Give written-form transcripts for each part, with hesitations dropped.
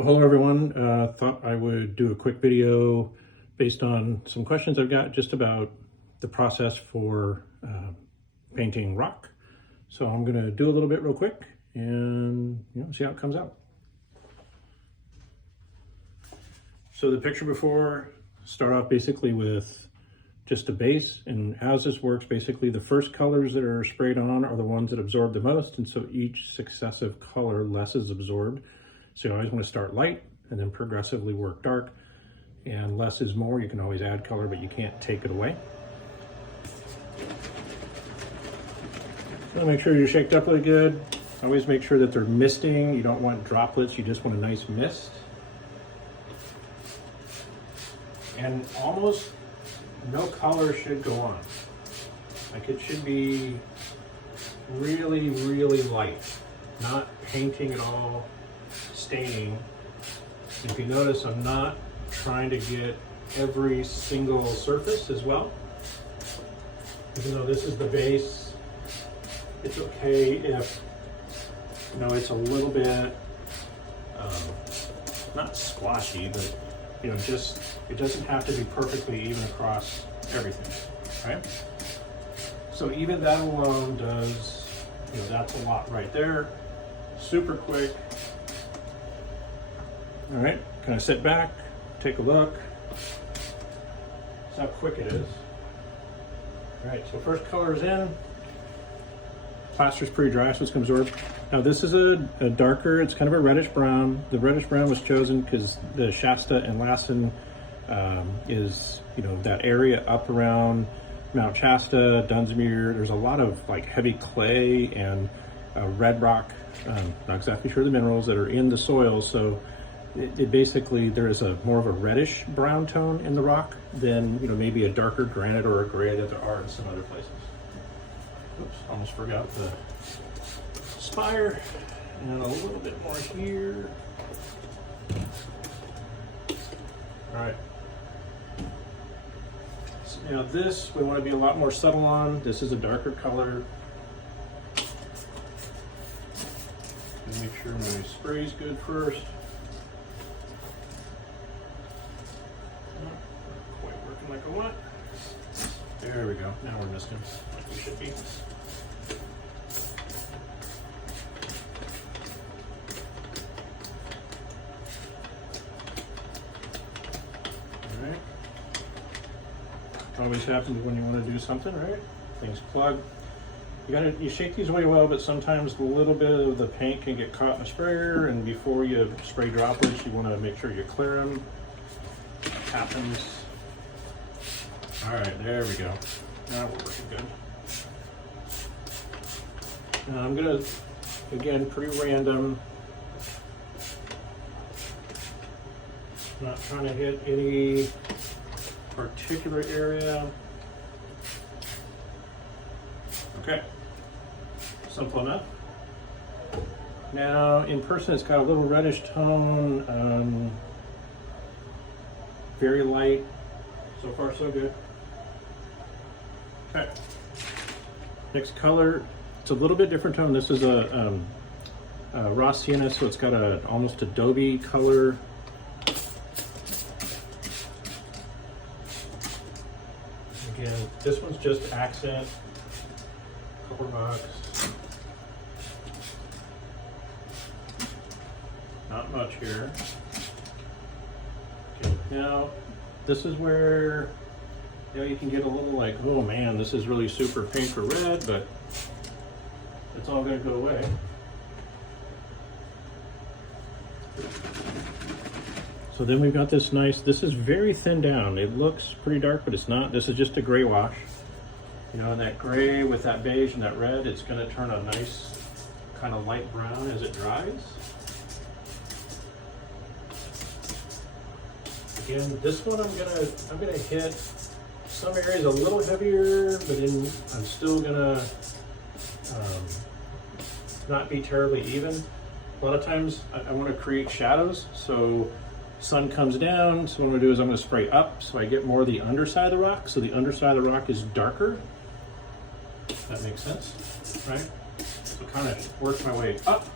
Well, hello everyone. Thought I would do a quick video based on some questions I've got just about the process for painting rock. So I'm going to do a little bit real quick and see how it comes out. So the picture before, start off basically with just a base, and as this works, basically the first colors that are sprayed on are the ones that absorb the most, and so each successive color less is absorbed. So you always want to start light and then progressively work dark, and less is more. You can always add color, but you can't take it away. So make sure you're shaked up really good. Always make sure that they're misting. You don't want droplets, you just want a nice mist. And almost no color should go on. Like, it should be really, really light, not painting at all, staining. If you notice, I'm not trying to get every single surface as well. Even though this is the base, it's okay if it's a little bit not squashy, but just, it doesn't have to be perfectly even across everything, right? So even that alone does, that's a lot right there. Super quick. All right, kind of sit back, take a look. That's how quick it is. All right, so first color is in. Plaster's pretty dry, so it's going to absorb. Now this is a darker, it's kind of a reddish brown. The reddish brown was chosen because the Shasta and Lassen is, that area up around Mount Shasta, Dunsmuir. There's a lot of like heavy clay and red rock, not exactly sure the minerals that are in the soil. So it basically, there is a more of a reddish brown tone in the rock than, maybe a darker granite or a gray that there are in some other places. Oops, almost forgot the spire, and a little bit more here. All right. So now this, we want to be a lot more subtle on. This is a darker color. And make sure my spray is good first. Not quite working like I want. There we go. Now we're misting like we should be. Always happens when you want to do something, right? Things plug. You shake these really well, but sometimes a little bit of the paint can get caught in the sprayer, and before you spray droplets, you want to make sure you clear them. It happens. All right, there we go. Now we're working good. Now I'm gonna, again, pretty random. Not trying to hit any particular area. Okay, simple enough. Now in person it's got a little reddish tone, very light. So far so good. Okay, next color, it's a little bit different tone. This is a raw sienna, so it's got a almost adobe color. Again, this one's just accent, color box. Not much here. Okay, now this is where you can get a little like, oh man, this is really super pink or red, but it's all going to go away. So then we've got this nice, this is very thin down. It looks pretty dark, but it's not. This is just a gray wash. And that gray with that beige and that red, it's gonna turn a nice kind of light brown as it dries. Again, this one I'm gonna hit some areas a little heavier, but then I'm still gonna not be terribly even. A lot of times I want to create shadows, so sun comes down, so what I'm going to do is I'm going to spray up so I get more of the underside of the rock, so the underside of the rock is darker. That makes sense, right? So kind of work my way up.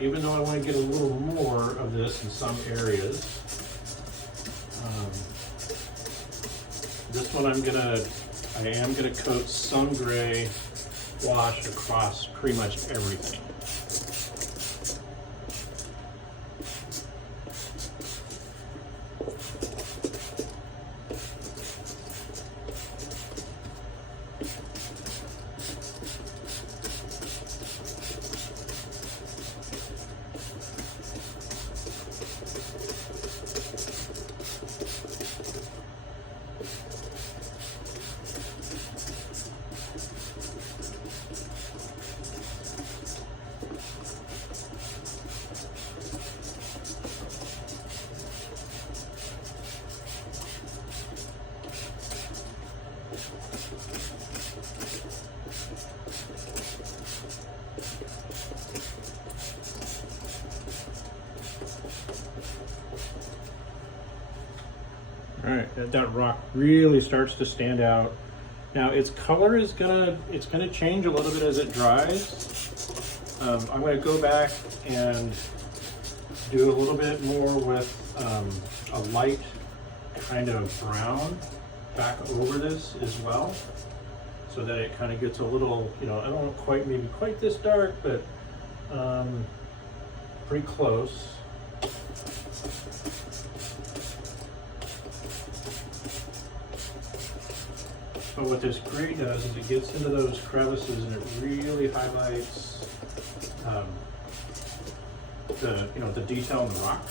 even though I want to get a little more of this in some areas. This one I am gonna coat some gray wash across pretty much everything. All right, that rock really starts to stand out. Now its color is gonna change a little bit as it dries. I'm gonna go back and do a little bit more with a light kind of brown back over this as well, so that it kind of gets a little, you know, I don't quite, maybe quite this dark, but pretty close. But what this gray does is it gets into those crevices and it really highlights the detail in the rock.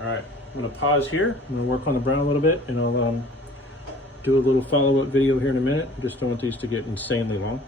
All right, I'm gonna pause here. I'm gonna work on the brown a little bit, and I'll do a little follow-up video here in a minute. I just don't want these to get insanely long.